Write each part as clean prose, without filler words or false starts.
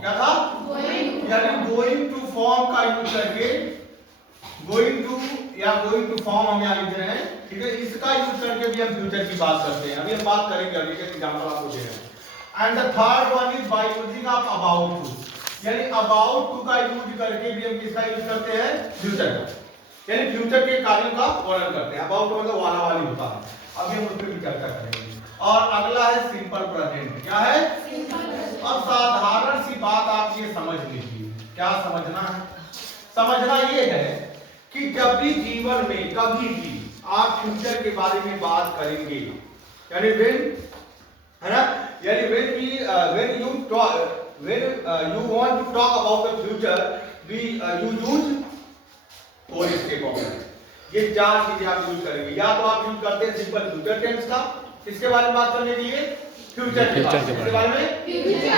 क्या था? यानी गोइंग टू फॉर्म का यूज करके गोइंग टू या गोइंग टू फॉर्म हम यहाँ लिख रहे हैं, ठीक है। इसका यूज करके भी हम फ्यूचर की बात करते हैं। अभी हम बात करेंगे, अभी के एग्जांपल आपको दे रहे हैं। And the third one is by using of about to, यानी अबाउट टू का यूज करके भी हम किसका यूज करते हैं? फ्यूचर का, यानी फ्यूचर के कार्यों का वर्णन करते हैं। अबाउट मतलब वाला वाली होता है। अभी हम उस पर भी चर्चा करेंगे। और अगला है सिंपल प्रेजेंट। क्या है? अब साधारण सी बात आप ये समझ लीजिए। क्या समझना है? समझना ये है कि जब भी जीवन में कभी भी आप फ्यूचर के बारे में बात करेंगे, यानी व्हेन, है ना, यानी when you want to talk about the future, you use four step of it. ये चार चीजें आप यूज करेंगे। या तो आप यूज करते हैं सिंपल फ्यूचर टेंस का, इसके बारे में बात करने के लिए, फ्यूचर के बारे में,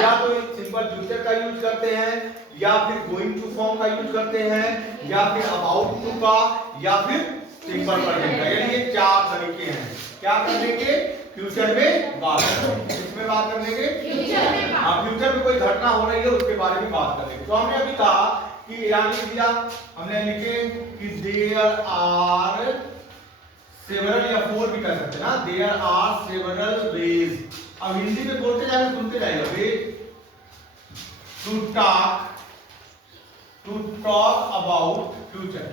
या तो सिंपल फ्यूचर का यूज करते हैं, या फिर गोइंग टू फॉर्म का यूज करते हैं, या फिर अबाउट टू का, या फिर सिंपल प्रेजेंट का। यानी ये चार तरीके हैं क्या करने के? फ्यूचर में बात करने। इसमें बात करने के फ्यूचर में कोई घटना हो रही है उसके बारे में बात करेंगे। तो हमने अभी कहा कि यानी दिया, हमने लिखे कि देयर आर सेवरल, या फोर भी कह सकते हैं ना, देयर आर सेवरल वेज। अब हिंदी में बोलते जाएंगे, सुनते जाएंगे। Way to talk about future,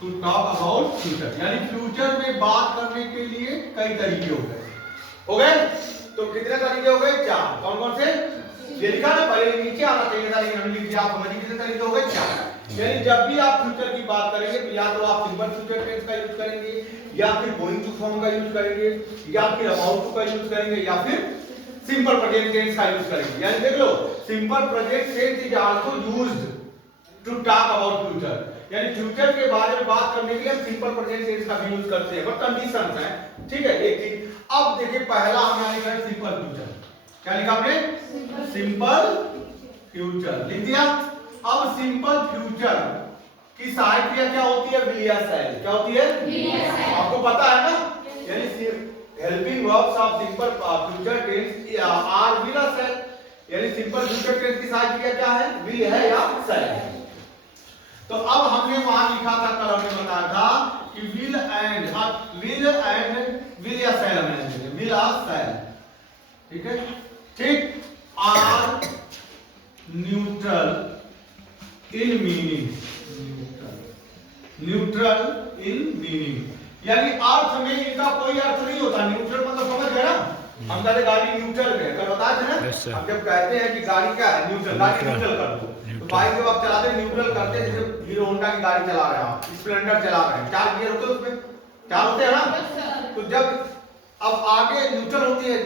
to talk about future, यानी फ्यूचर में बात करने के लिए कई तरीके हो गए। तो कितने तरीके हो गए? चार। कौन कौन से? ये लिखा ना, पहले नीचे आना चाहिए था, लेकिन हमने लिख दिया। आप समझिए कितने तरीके हो गए? चार। यानी जब भी आप फ्यूचर की बात करेंगे तो या तो आप सिंपल फ्यूचर टेंस का यूज करेंगे, या फिर गोइंग टू फॉर्म का यूज करेंगे, या फिर अबाउट टू का यूज करेंगे, या फिर सिंपल प्रेजेंट टेंस का यूज करेंगे। यानी देख लो, simple present tense is also used to talk about future, यानी फ्यूचर के बारे में बात करने के लिए हम सिंपल प्रेजेंट टेंस का भी यूज करते हैं, बट कंडीशंस हैं, ठीक है। एक चीज अब देखिए, पहला हमने लिखा है सिंपल फ्यूचर। क्या लिखा हमने? सिंपल फ्यूचर लिख दिया। अब सिंपल फ्यूचर की सहायक क्रिया क्या होती है? विल या शैल। क्या होती है? आपको पता है ना, यानी helping verbs of simple future tense are will या शैल, यानी सिंपल फ्यूचर टेंस की सहायक क्रिया क्या है? विल है या शैल है। तो अब हमने वहां लिखा था, कल हमने बताया था कि विल एंड विल या शैल, हमने विल और शैल, ठीक है, ठीक, are neutral in meaning, neutral in meaning, यानी अर्थ में इनका कोई अर्थ नहीं होता। न्यूट्रल मतलब समझ गए ना, हम कहते गाड़ी न्यूट्रल है, कल बताया था ना। हम जब कहते हैं कि गाड़ी क्या है? न्यूट्रल, गाड़ी न्यूट्रल कर दो। तो बाइक जब आप चलाते हैं न्यूट्रल करते हैं, जैसे हीरो होंडा की गाड़ी चला रहे हैं आप, स्प्लेंडर चला रहे हैं, चार गियर होते हैं उसमें, चार होते हैं ना। तो जब अब आगे न्यूट्रल होती है,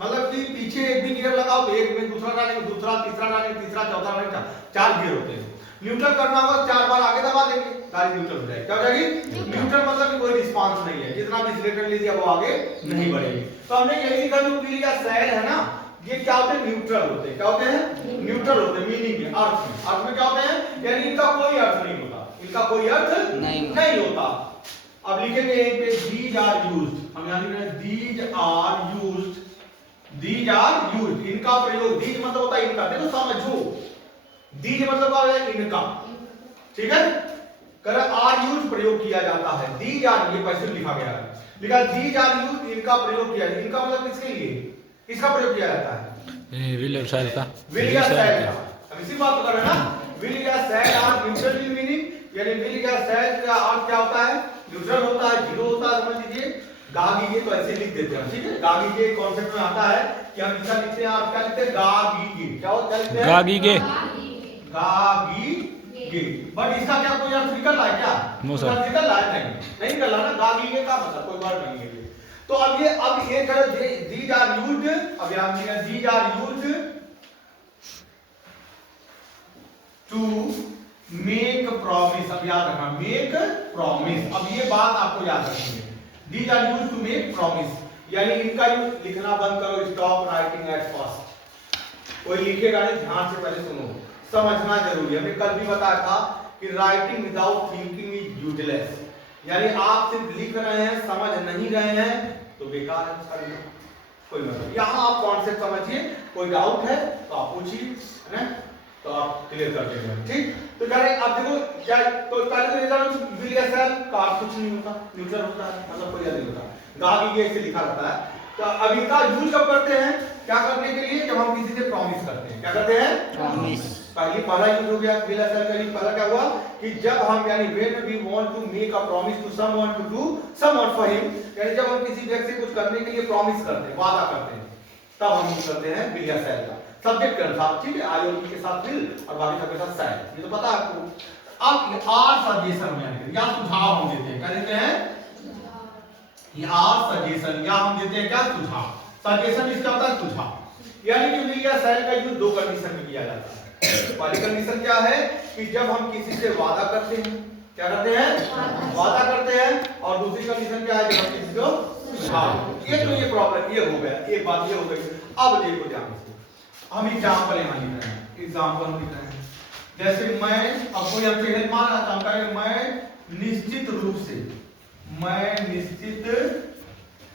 मतलब कि पीछे एक भी गियर लगाओ तो एक में दूसरा डालेंगे, दूसरा तीसरा डालेंगे, तीसरा चौथा डालेंगे, चार गियर होते हैं। न्यूट्रल करना होगा, चार बार आगे दबा देंगे, गाड़ी न्यूट्रल हो जाएगी। क्या हो जाएगी? न्यूट्रल मतलब कि कोई रिस्पांस नहीं है, जितना भी एक्सीलरेटर लीजिए वो आगे नहीं बढ़ेगी। तो हमने यही लिखा जो विल या शैल है ना, ये क्या होते हैं? न्यूट्रल होते हैं। क्या होते हैं? न्यूट्रल होते हैं मीनिंग में, अर्थ में। अर्थ में क्या होते हैं? यानी इनका कोई अर्थ नहीं होता, इनका कोई अर्थ नहीं होता। अब लिखेंगे एक पे दीज आर यूज्ड, हम यहां लिख रहे हैं these are used, these are used, इनका प्रयोग। दीज मतलब होता है इनका, देखो समझो, दीज मतलब क्या है? इनका, ठीक है। कर आर यूज्ड प्रयोग किया जाता है, दीज आर, ये पैसिव लिखा गया है, लिखा दीज आर यूज्ड, इनका प्रयोग किया जाता है। इनका मतलब किसके लिए? इसका प्रयोग किया जाता है विल या शैल का, विल या शैल का। अब इसी बात कर रहे हैं ना, विल या शैल आर न्यूट्रल इन मीनिंग, यानी विल या शैल का अर्थ क्या होता है? न्यूट्रल होता है, जीरो होता है, समझ लीजिए। गागीगे तो ऐसे लिख देते हैं, ठीक है। गागीगे कॉन्सेप्ट में आता है कि हम इसका लिखते हैं, आप क्या लिखते हैं? गागीगे। क्या होता है? गागीगे, गागीगे। बट इसका क्या कोई अर्थ निकल रहा है? क्या निकल रहा है? नहीं निकल रहा ना। गागीगे का मतलब कोई वर्ड नहीं है। तो अब ये करो, दीज आर यूज्ड, अब यहां लिखा these are used to make promise. अब याद रखना, मेक प्रॉमिस। अब ये बात आपको याद रखनी है, these are used to make promise, यानी इनका यूज लिखना बंद करो, स्टॉप राइटिंग एट फर्स्ट। कोई लिखेगा नहीं, ध्यान से पहले सुनो, समझना जरूरी है। हमने कल भी बताया था कि writing without thinking is useless, यानी आप सिर्फ लिख रहे हैं, समझ नहीं रहे हैं तो बेकार है उसका लिखना। कोई मतलब। यहाँ आप कॉन्सेप्ट समझिए, कोई डाउट है तो आप पूछिए, है ना, तो आप क्लियर कर देंगे। ठीक, तो कह रहे अब देखो क्या, तो पहले तो रिजल्ट VSL का कुछ नहीं होता, न्यूट्रल होता है, मतलब कोई नहीं होता, गागी ये से लिखा रहता है। तो अभी का यूज कब करते हैं, क्या करने के लिए, जब हम किसी से प्रॉमिस करते हैं, क्या करते हैं, प्रॉमिस। पहला यूज हो गया VSL का। पहला क्या हुआ कि जब हम यानी when we want to make a promise to someone to do someone for him, यानी जब हम किसी व्यक्ति से कुछ करने के लिए प्रॉमिस करते हैं, वादा करते हैं, तब हम यूज करते हैं VSL का। सब्जेक्ट के अनुसार, ठीक है, आईओटी के साथ विल और बाकी सबके साथ शायद, ये तो पता है आपको। अब आर सजेशन यानी या सुझाव हम देते हैं, क्या देते हैं, आर सजेशन, या हम देते हैं क्या, सुझाव। सजेशन इसका होता है सुझाव, यानी कि VSL का यूज दो कंडीशन में किया जाता है। पहली कंडीशन क्या है कि जब हम किसी से वादा करते हैं, क्या करते हैं, वादा करते हैं, और दूसरी कंडीशन क्या है, जब हम किसी को सुझाव। ये तो ये प्रॉब्लम ये हो गया, एक बात ये हो गई। अब देखो ध्यान से, हम एग्जांपल यहां लिख रहे हैं, एग्जांपल हम लिख रहे हैं, जैसे मैं अब कोई हमसे हेल्प मांग रहा था, कहें मैं निश्चित रूप से, मैं निश्चित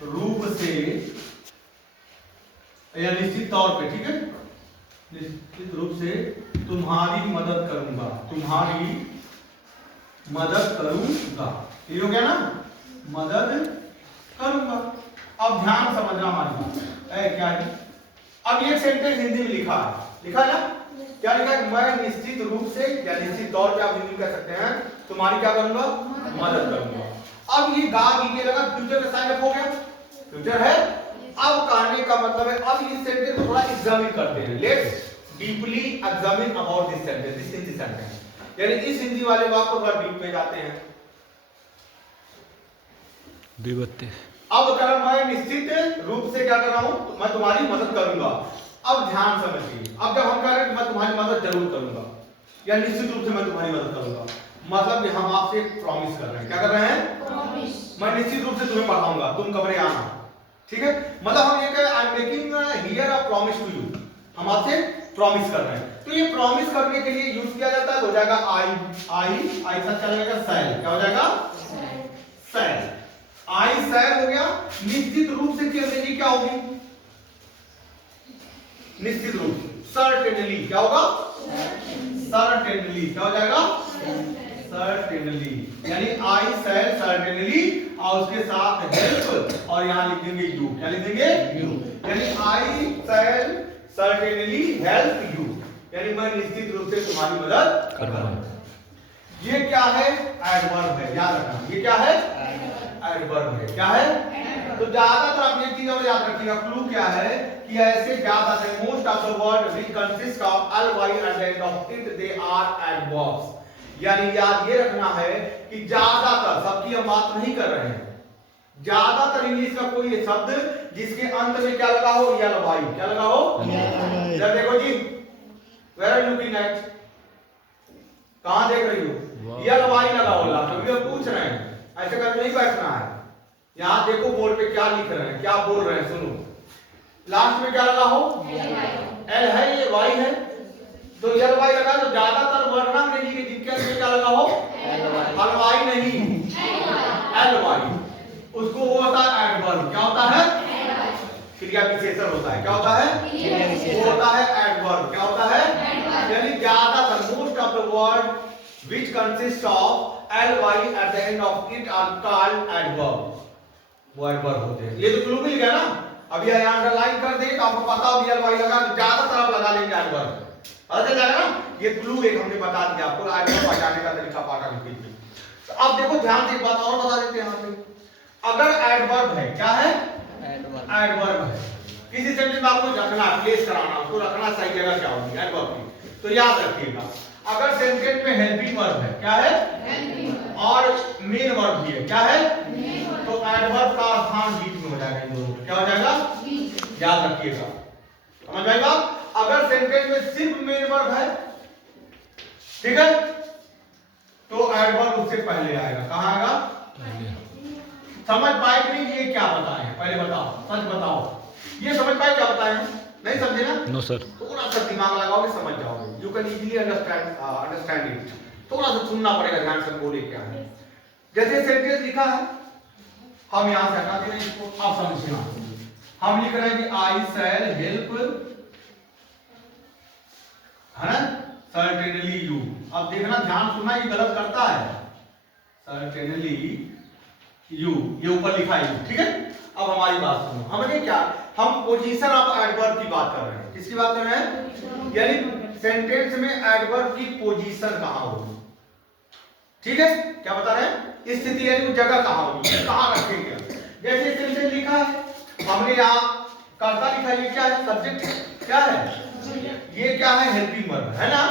रूप से या निश्चित तौर पे, ठीक है, निश्चित रूप से तुम्हारी मदद करूंगा, तुम्हारी मदद करूंगा, ये हो गया ना, मदद करूंगा। अब ध्यान समझना हमारी बात, क्या है, अब ये सेंटेंस हिंदी में लिखा है, लिखा है ना, क्या लिखा है, मैं निश्चित रूप से या निश्चित तौर पे आप हिंदी में कह सकते हैं, तुम्हारी क्या करूंगा, मदद करूंगा। अब ये गा ये लगा फ्यूचर का साइन अप हो गया, फ्यूचर है। अब कहने का मतलब है, अब इस सेंटेंस को थोड़ा एग्जामिन करते हैं, let's deeply examine about this sentence, this Hindi sentence, यानी इस हिंदी वाले वाक्य को थोड़ा डीप में जाते हैं। अब कर मैं निश्चित रूप से क्या कर रहा हूं, मैं तुम्हारी मदद करूंगा। अब ध्यान समझिए, अब जब हम कह रहे हैं मैं तुम्हारी मदद जरूर करूंगा या निश्चित रूप से मैं तुम्हारी मदद करूंगा, मतलब हम आपसे प्रॉमिस कर रहे हैं, क्या कर रहे हैं, प्रॉमिस। मैं निश्चित रूप से तुम्हें पढ़ाऊंगा, तुम कमरे आना, ठीक है, मतलब हम ये कह I am making here a promise to you, हम आपसे प्रॉमिस कर रहे हैं। तो ये प्रॉमिस करने के लिए यूज किया जाता है, तो हो जाएगा आई साथ चला जाएगा शैल, क्या हो जाएगा, शैल, आई शैल हो गया। निश्चित रूप से क्या होगी, निश्चित रूप से, सर्टेनली, क्या होगा, सर्टेनली, क्या हो जाएगा, सर्टेनली, यानी आई शैल सर्टेनली, और उसके साथ हेल्प, और यहां लिख देंगे यू, क्या लिख देंगे, यू, यानी आई शैल सर्टेनली हेल्प यू, यानी मैं निश्चित रूप से तुम्हारी मदद करूंगा। ये क्या है, एडवर्ब है, याद रखना, ये क्या है, एडवर्ब है, क्या है। तो ज्यादातर आप ये चीज और याद रखिएगा, क्लू क्या है कि ऐसे ज्यादातर most of the word which consist of ly at the end of it they are adverbs, यानी याद ये रखना है कि ज्यादातर, सबकी हम बात नहीं कर रहे हैं, ज्यादातर इंग्लिश का कोई शब्द जिसके अंत में क्या लगा हो, ly, क्या लगा हो, इधर देखो जी, where are you looking at, कहां देख रही हो, ly लगा हो, कभी हम पूछ रहे हैं, ऐसे करके नहीं बैठना है। यहां देखो बोर्ड पे क्या लिख रहे हैं, क्या बोल रहे हैं, सुनो, लास्ट में क्या लगा हो, एल है, ये वाई है, तो यल वाई लगा, तो ज्यादातर वर्ण अंग्रेजी के जिनके अंदर क्या लगा हो, हलवाई नहीं, एल वाई, उसको वो होता है एडवर्ब, क्या होता है, क्रिया विशेषण होता है, क्या होता है, वो होता है एडवर्ब, क्या होता है, यानी ज्यादातर most of the word which consists of ly at the end of it are called adverb, वो एडवर्ब होते हैं। ये तो क्लू मिल गया ना, अब ये यहां अंडरलाइन कर दें तो आपको पता हो ly लगा, तो ज्यादातर आप लगा लेंगे एडवर्ब, पता चल जाएगा ना, ये क्लू एक हमने बता दिया आपको, एडवर्ब पहचानने का तरीका पाठा में पीछे। तो अब देखो ध्यान से एक बात और बता देते हैं यहां पे, अगर एडवर्ब है, क्या है, एडवर्ब है, किसी सेंटेंस में आपको रखना, प्लेस कराना, उसको रखना सही जगह क्या होगी, एडवर्ब की, तो याद रखिएगा, अगर सेंटेंस में हेल्पिंग वर्ब है, क्या है, हेल्पिंग, और मेन वर्ब भी है, क्या है, तो एडवर्ब का स्थान बीच में हो जाएगा, इन दोनों क्या हो जाएगा, याद रखिएगा, समझ आएगा। अगर सेंटेंस में सिर्फ मेन वर्ब है, ठीक है, तो एडवर्ब उससे पहले आएगा, कहां आएगा, समझ पाए कि नहीं, ये क्या बताए, पहले बताओ, सच बताओ, ये समझ पाए क्या बताए, नहीं समझे ना, नो सर, थोड़ा सा दिमाग लगाओगे समझ जाओगे, you can easily understand it, थोड़ा सा सुनना पड़ेगा ध्यान से, बोले क्या है। जैसे सेंटेंस लिखा है, हम यहां से हटाते हैं इसको, आप समझिए, हम लिख रहे हैं कि आई शैल हेल्प, है ना, सर्टेनली यू। अब देखना, ध्यान सुनना, ये गलत करता है। सर्टेनली यू, ये ऊपर लिखा है, ठीक है। अब हमारी बात सुनो, हमें क्या, हम पोजीशन ऑफ एडवर्ब की बात कर रहे हैं। किसकी बात कर रहे हैं? यानी सेंटेंस में एडवर्ब की पोजीशन कहां होगी, ठीक है। क्या बता रहे हैं? स्थिति यानी वो जगह कहां होगी, कहां रखेंगे। जैसे सेंटेंस लिखा है, हमने यहाँ कर्ता लिखा है, ये क्या है? सब्जेक्ट क्या है? ये क्या है? हेल्पिंग वर्ब है ना।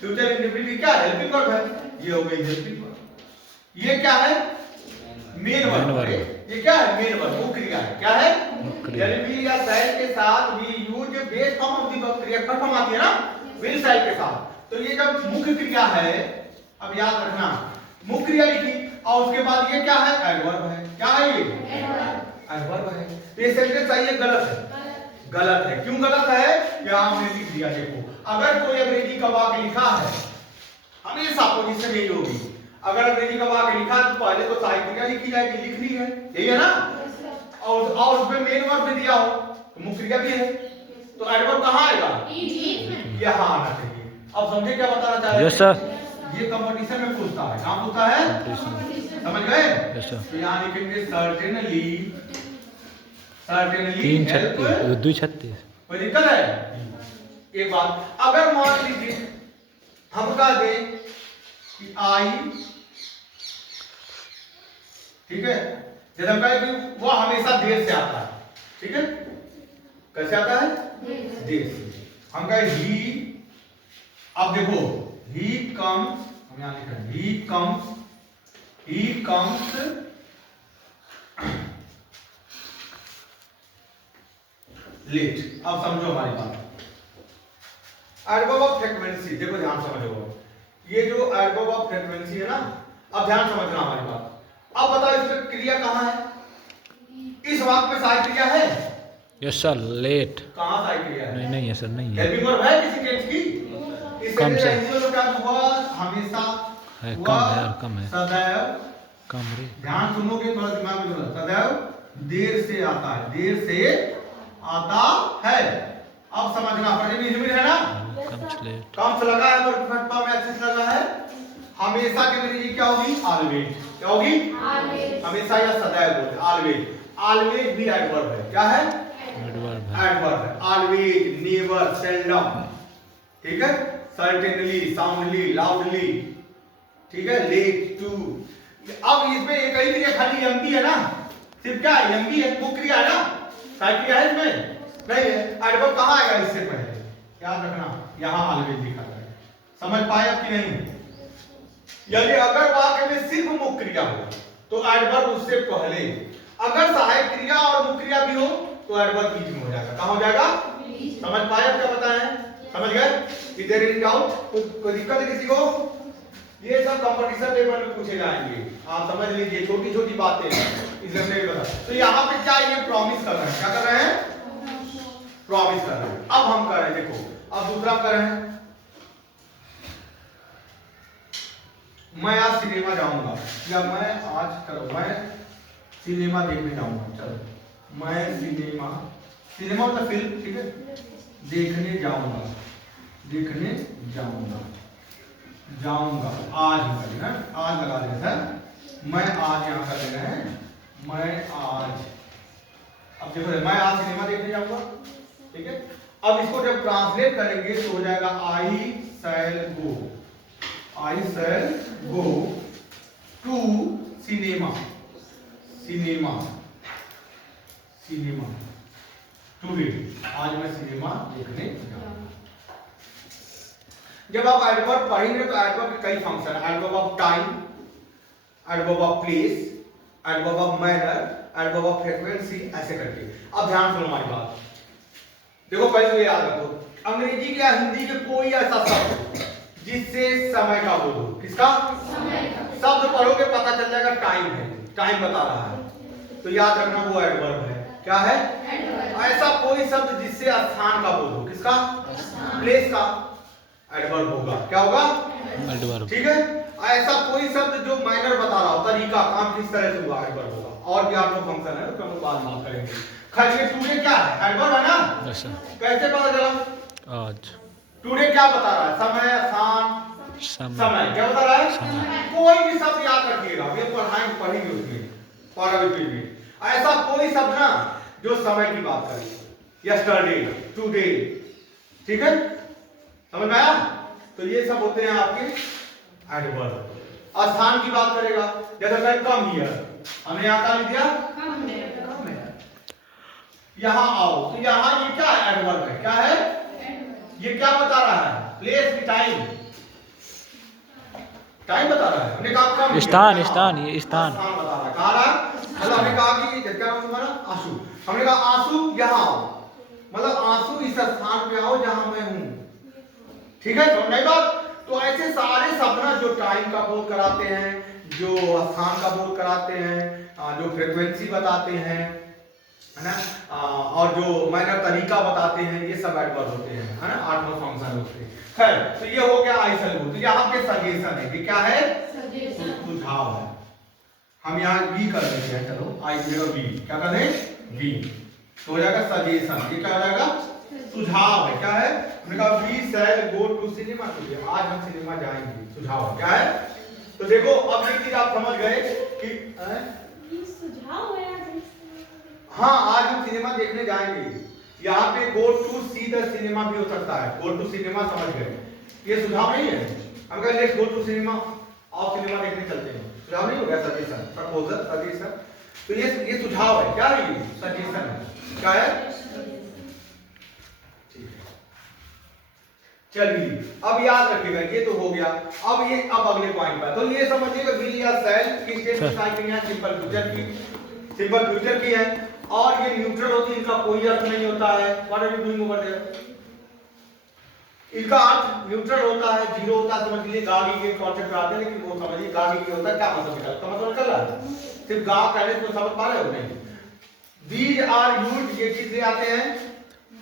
फ्यूचर इंडेफिनिट क्या है? हेल्पिंग वर्ब है। ये हो गई हेल्पिंग वर्ब। ये क्या है? मेन वर्ब है। ये क्या है? मेन वर्ब, वो क्रिया है। क्या है? यानी विल या शैल के साथ we use base form of the verb, क्रिया फॉर्म फॉर्म आती है ना विल शैल के साथ। तो ये जब मुख्य क्रिया है, अब याद रखना, मुख्य क्रिया लिखी और उसके बाद ये क्या है? एडवर्ब है। क्या है ये? एडवर्ब है। तो ये सेंटेंस सही है गलत है? गलत है। क्यों गलत है? यहां हमने लिख दिया, देखो, अगर कोई अंग्रेजी का वाक्य लिखा है, हमेशा पोजीशन यही होगी। अगर अंग्रेजी का वाक्य लिखा है तो पहले तो सहायक क्रिया लिखी जाएगी, लिख ली है, यही है ना। और उसमें मेन वर्ब भी दिया हो तो मुख्य क्रिया भी है, तो एडवर्ब कहां आएगा? यहां आना चाहिए। अब समझे क्या बताना चाह रहे हैं? Yes sir. ये कंपटीशन में पूछता है, कहां पूछता है? समझ गए? Yes sir. तो यहां लिखेंगे सर्टेनली, सर्टेनली 3 236। कोई दिक्कत है? एक बात, अगर मान लीजिए हम कह दें कि आई, ठीक है, जैसे हम कहें कि वो हमेशा देर से आता है, ठीक है, कैसे आता है? देर से। हम कहें ही, अब देखो, ही कम्स, हम यहां लिखा है ही कम्स लेट। अब समझो हमारी बात। एडवर्ब ऑफ फ्रीक्वेंसी, देखो ध्यान समझो, ये जो एडवर्ब ऑफ फ्रीक्वेंसी है ना, अब ध्यान समझना हमारी बात। अब बताओ इसमें क्रिया कहां है? इस वाक्य में सहायक क्रिया है? Yes sir. लेट कहां सहायक क्रिया है? नहीं है सर, नहीं है। हेल्पिंग वर्ब है किसी टेंस की? इस कम से हिंदी का हुआ हमेशा है, कम है यार, कम है, सदैव, कम रे। ध्यान सुनोगे थोड़ा दिमाग में चलो, सदैव देर से आता है, देर से आता है। अब समझना, प्रेजेंट है ना, कम से लगा है और फटपा में एक्सेस लगा है। हमेशा के अंग्रेजी क्या होगी? ऑलवेज। क्या होगी? हमेशा या सदैव बोलते, ऑलवेज। ऑलवेज भी एडवर्ब है। क्या है? एडवर्ब है। एडवर्ब है। ऑलवेज, नेवर, सेल्डम, ठीक है, सर्टेनली, साउंडली, लाउडली, ठीक है, लेट, टू। अब इसमें एक ही क्रिया खाली एमपी है ना, सिर्फ क्या है? एमपी है, वो क्रिया है ना, सारी क्रिया है इसमें नहीं है। एडवर्ब कहां आएगा इससे पहले? याद रखना, यहां ऑलवेज लिखा है। समझ पाए कि नहीं? यदि अगर वाक्य में सिर्फ मुख्य क्रिया हो तो एडवर्ब उससे पहले, अगर सहायक क्रिया और मुख्य क्रिया भी हो तो एडवर्ब बीच में हो जाएगा। कहां हो जाएगा? समझ पाए क्या बताएं? समझ गए? इधर इन डाउट, कोई दिक्कत है किसी को? ये सब कंपटीशन लेवल में पूछे जाएंगे, आप समझ लीजिए, छोटी छोटी बातें इसलिए बता। तो यहाँ पे क्या ये प्रॉमिस कर रहे हैं? क्या कर रहे हैं? प्रॉमिस कर रहे हैं। अब हम कर रहे हैं, देखो, अब दूसरा कर रहे हैं, मैं आज सिनेमा जाऊंगा, या मैं आज करो, मैं सिनेमा देखने जाऊंगा। चलो, मैं सिनेमा, सिनेमा मतलब फिल्म, ठीक है, देखने जाऊंगा, देखने जाऊंगा, जाऊंगा आज करेंगे, आज लगा देंगे सर, मैं आज यहाँ कर रहे हैं, मैं आज। अब देखो, मैं आज सिनेमा देखने जाऊंगा, ठीक है। अब इसको जब ट्रांसलेट करेंगे तो हो जाएगा I shall go, I shall go to cinema, cinema, cinema today, आज मैं सिनेमा देखने जाऊंगा। जब आप एडवर्ब पढ़ेंगे तो एडवर्ब के कई function, adverb of time, adverb of place, adverb of manner, adverb of frequency, ऐसे करके। अब ध्यान सुनो हमारी बात, देखो पहले तो याद रखो, अंग्रेजी के या हिंदी के कोई ऐसा शब्द जिससे समय का बोध हो, किसका? समय का। शब्द पढ़ोगे पता चल जाएगा टाइम है, टाइम बता रहा है, तो याद रखना वो एडवर्ब है। क्या है? एडवर्ब। ऐसा कोई शब्द जिससे स्थान का बोध हो, किसका? प्लेस का, एडवर्ब होगा। क्या होगा? एडवर्ब। ठीक है। ऐसा कोई शब्द जो माइनर बता रहा हो, तरीका काम किस तरह से हुआ एडवर्ब होगा। और भी आप लोग फंक्शन है तो हम बाद में बात करेंगे। खैर ये टुडे क्या है, एडवर्ब है ना। Yes sir. कैसे पता चला? आज टुडे क्या बता रहा है? समय, स्थान, समय क्या बता रहा है? समय। कोई भी शब्द याद रखिएगा, ये पढ़ेंगे उसमें पाराविट में। ऐसा कोई शब्द ना जो समय की बात करे, यस्टरडे, टुडे, ठीक है, समझ में आया? तो ये सब होते हैं आपके एडवर्ब। स्थान की बात करेगा, जैसे मैं कम हियर, हमने यहाँ क्या लिख दिया? Come here. यहाँ आओ, तो यहाँ ये क्या एडवर्ब है? क्या है ये? क्या बता रहा है? प्लेस की टाइम, टाइम बता रहा है। हमने कहा कम स्थान, स्थान, ये स्थान बता रहा है। कहा रहा मतलब हमने कहा कि क्या नाम तुम्हारा? आंसू। हमने कहा आंसू यहाँ आओ, मतलब आंसू इस स्थान पे आओ जहां मैं हूं, ठीक है, समझ में आई बात? तो ऐसे सारे शब्द ना जो टाइम का बोध कराते हैं, जो स्थान का बोध कराते हैं, जो फ्रीक्वेंसी बताते हैं, है ना, और जो माइनर तरीका बताते हैं, ये सब एडवर्ब होते हैं, है ना, 8 फंक्शन होते हैं। खैर, तो ये हो गया आई सजेशन। तो यहाँ पे सजेशन है कि क्या है? सजेशन, सुझाव है। हम यहाँ बी कर देते हैं, चलो आई की जगह बी क्या कर दें? बी, तो हो जाएगा सजेशन। ये क्या हो जाएगा? सुझाव है। क्या है? हमने कहा we shall go to cinema, तो आज हम सिनेमा जाएंगे, सुझाव क्या है? तो देखो अब एक चीज आप समझ गए कि ये सुझाव है। हाँ आज हम सिनेमा देखने जाएंगे। यहाँ पे go to see the cinema भी हो सकता है, गो टू सिनेमा समझ गए, ये सुझाव नहीं है। हम कहें लेट्स गो टू सिनेमा, आप सिनेमा देखने चलते हैं, सुझाव नहीं हो गया? Suggestion, proposal, suggestion. तो ये सुझाव है। क्या है? ये सजेशन है। क्या है? चलिए अब याद रखिएगा, ये तो हो गया। अब अगले पॉइंट पर, तो ये समझिएगा विल या शैल की स्टेटमेंट टाइपिंग है, सिंपल फ्यूचर की है, और ये न्यूट्रल होती है, इनका कोई अर्थ नहीं होता है। What are you doing over there? इनका अर्थ न्यूट्रल होता है, जीरो होता है। समझ लीजिए गाड़ी के कॉन्सेप्ट आते हैं, लेकिन वो समझिए गाड़ी की होता है, क्या मतलब निकलता है? मतलब निकल रहा है, सिर्फ गा कहने से समझ पा रहे हो नहीं? दीज आर यूज्ड, ये चीजें आते हैं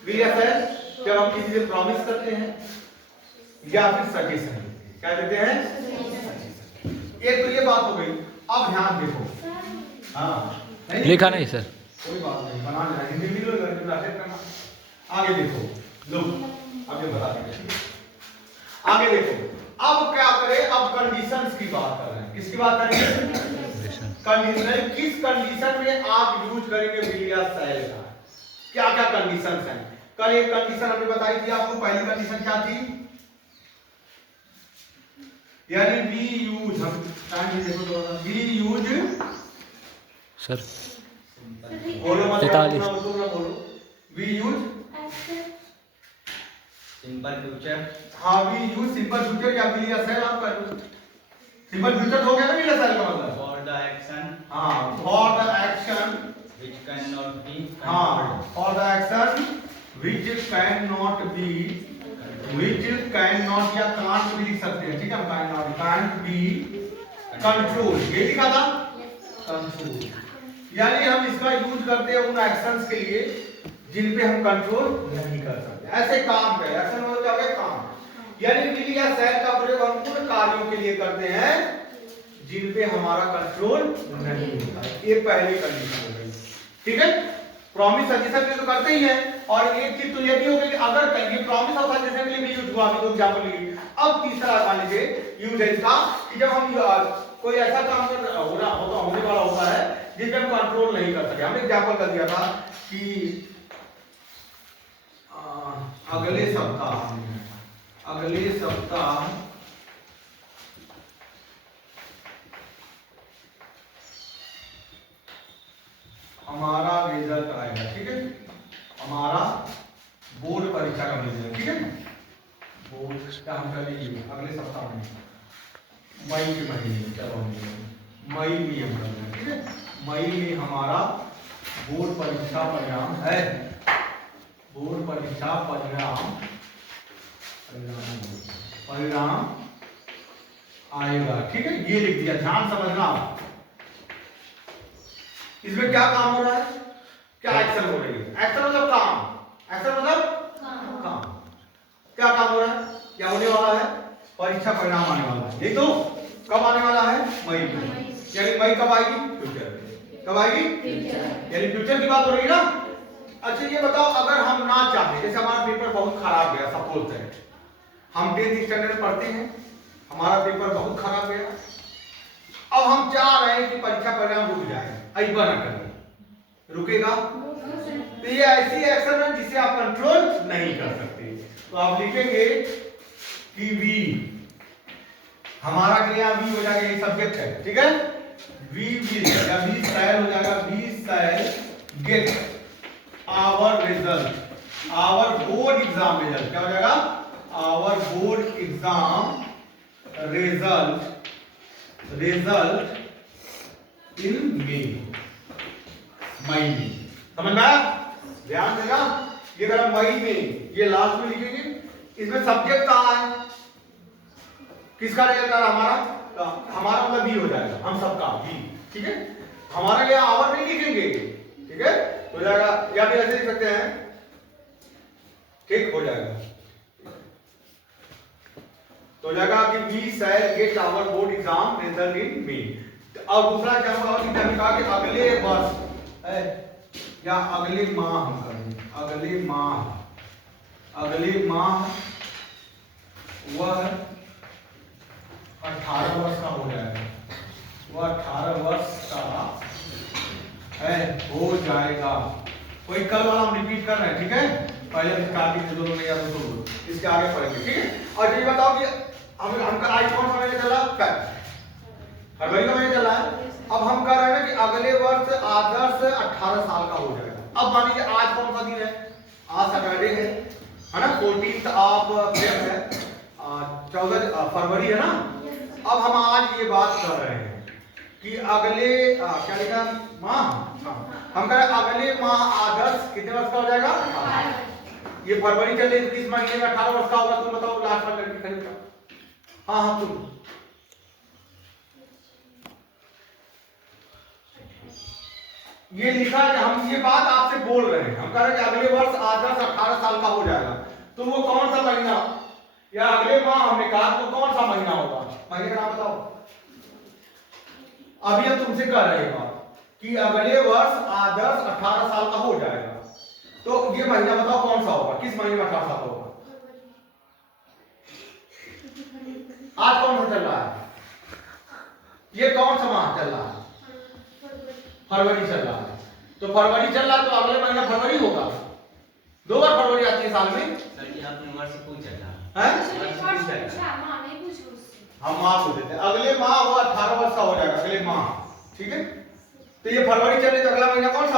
विल या शैल जब हम किसी से प्रॉमिस करते हैं या फिर सजेशन, क्या देते हैं? एक तो ये बात हो गई। अब ध्यान देखो, हाँ लिखा नहीं सर, कोई बात नहीं, बना लेना, हिंदी भी लो, ट्रांसलेट करना। आगे देखो, लो अब ये बता देंगे। आगे देखो, अब क्या करें? अब कंडीशंस की बात कर रहे हैं। किसकी बात करेंगे? कंडीशन। किस कंडीशन में आप यूज करेंगे विल या शैल का? क्या क्या कंडीशंस हैं? कल एक कंडीशन हमने बताई थी आपको। पहली कंडीशन क्या थी? यानी वी यूज, हम टाइम देखो तो वी यूज सर बोलो मत, 43 बोलो वी यूज सिंपल फ्यूचर। हाँ वी यूज सिंपल फ्यूचर या विल या शैल। आप कर लो सिंपल फ्यूचर हो गया ना, विल या शैल का मतलब फॉर द एक्शन, हाँ for the action which can not be, हाँ for the action which can not be, which can not या कांट भी लिख सकते हैं, ठीक है, can not, can't be control, ये लिखा था कंट्रोल। यानी हम इसका यूज करते हैं उन एक्शंस के लिए जिन पे हम कंट्रोल नहीं कर सकते। ऐसे काम पे एक्शन मतलब क्या है? काम। यानी विल या शैल का प्रयोग हम उन कार्यों के लिए करते हैं जिन पे हमारा कंट्रोल नहीं होता है। ये पहली कंडीशन हो गई, ठीक है। प्रॉमिस सजेशन के तो करते ही हैं, और एक चीज तो ये भी हो गई कि अगर ये प्रॉमिस और सजेशन के लिए भी यूज हुआ, अभी तो एग्जांपल लिए। अब तीसरा मान लीजिए यूज है इसका कि जब हम कोई ऐसा काम कर होने वाला होता है जिसमें हम कंट्रोल नहीं कर सके। हमने एग्जांपल कर दिया था कि अगले सप्ताह हमारा रिजल्ट आएगा, ठीक है, हमारा बोर्ड परीक्षा का रिजल्ट, ठीक है, बोर्ड का हम कर लीजिए अगले सप्ताह में, मई के महीने, चलो मई में हम कर रहे हैं, ठीक है, मई में हमारा बोर्ड परीक्षा परिणाम है, बोर्ड परीक्षा परिणाम आएगा, ठीक है। ये लिख दिया, ध्यान समझना। इसमें क्या काम हो रहा है? क्या एक्शन हो रही है? एक्शन मतलब काम, एक्शन मतलब काम। क्या काम हो रहा है? क्या होने वाला है? परीक्षा परिणाम आने वाला है, यही तो कब आने वाला है? मई में। यानी मई कब आएगी? फ्यूचर में। कब आएगी? यानी फ्यूचर की बात हो रही है ना। अच्छा ये बताओ, अगर हम ना चाहें, जैसे हमारा पेपर बहुत खराब गया, सपोज दैट हम 10th स्टैंडर्ड पढ़ते हैं, हमारा पेपर बहुत खराब गया, अब हम चाह रहे हैं कि परीक्षा परिणाम रुक जाए, ऐसा ना करें, रुकेगा? तो ये ऐसी एक्शन है जिसे आप कंट्रोल नहीं कर सकते। तो आप लिखेंगे कि वी, हमारा के यहाँ वी हो जाएगा, ये सब्जेक्ट है, ठीक है? वी विल या वी शैल हो जाएगा, we shall get our result, our board exam result. क्या हो जाएगा? Our board exam result in May में। समझ में आया? ध्यान देना, ये अगर मई में, ये लास्ट में लिखेंगे, इसमें सब्जेक्ट कहाँ है? किसका रहेगा? हमारा मतलब भी हो जाएगा, हम सबका भी, ठीक है? हमारा क्या आवर नहीं लिखेंगे, ठीक है? हो जाएगा, या फिर ऐसे लिख सकते हैं, ठीक हो जाएगा। तो हो जाएगा कि we shall get our board exam result in May. और दूसरा क्या होगा कि हमने कहा कि अगले वर्ष या अगले माह हम करेंगे, अगले माह वह 18 वर्ष का हो जाएगा, वह 18 वर्ष का हो जाएगा। कोई कल वाला हम रिपीट कर रहे हैं, ठीक है? पहले स्टार्टिंग से दोनों नहीं या तो इसके आगे पढ़ेंगे, ठीक है? और ये बताओ कि हमका आज कौन सा महीना चला? फरवरी का महीना चला है। अब हम कह रहे हैं कि अगले वर्ष आदर्श 18 साल का हो जाएगा। अब मान लीजिए आज कौन सा दिन है? आज सैटरडे है ना? 14th ऑफ फेब है, 14 फरवरी है ना? अब हम आज ये बात कर रहे हैं कि अगले क्या लिखा? माह, हम कह रहे हैं अगले माह आदर्श कितने वर्ष का हो जाएगा? ये फरवरी चल रही है, तो किस महीने में 18 वर्ष का होगा? तुम बताओ लास्ट में करके खरीद। हाँ तुम ये लिखा है, हम ये बात आपसे बोल रहे हैं, हम कह रहे हैं कि अगले वर्ष आदर्श 18 साल का हो जाएगा। तो वो कौन सा महीना या अगले माह हमने कहा, तो कौन सा महीना होगा? महीने का नाम बताओ। अभी हम तुमसे कह रहे हैं कि अगले वर्ष आदर्श 18 साल का हो जाएगा, तो ये महीना बताओ कौन सा होगा? किस महीने में 18 साल का होगा? आज कौन सा चल रहा है? ये कौन सा माह चल रहा है? फरवरी चल रहा है। तो फरवरी चल रहा है, तो अगले महीना फरवरी होगा। 2 बार फरवरी आती है साल में। सर जी आपने वर्ष पूछा था, हम माह पूछ देते हैं। अगले माह वो 18 वर्ष का हो जाएगा, अगले माह, ठीक है? तो ये फरवरी चल रही, तो अगला महीना कौन सा?